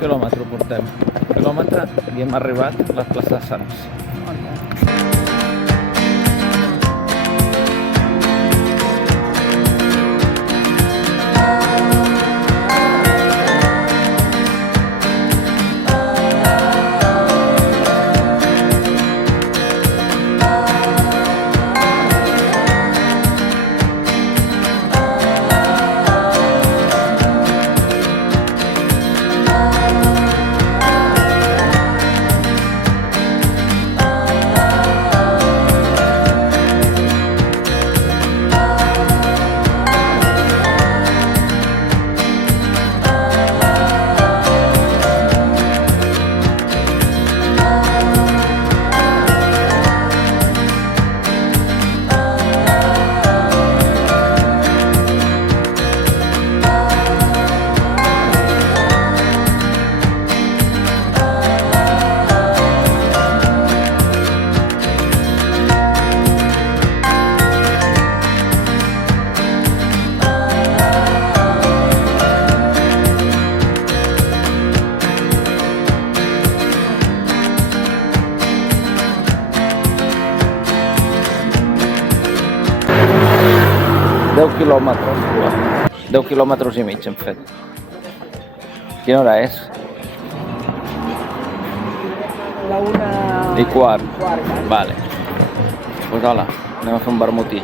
quilòmetre portem. Un quilòmetre i hem arribat a la plaça de Sants. Quilòmetres, 10 quilòmetres i mig hem fet. Quina hora és? La 1:15. Vale. Pues hola, anem a fer un vermutí.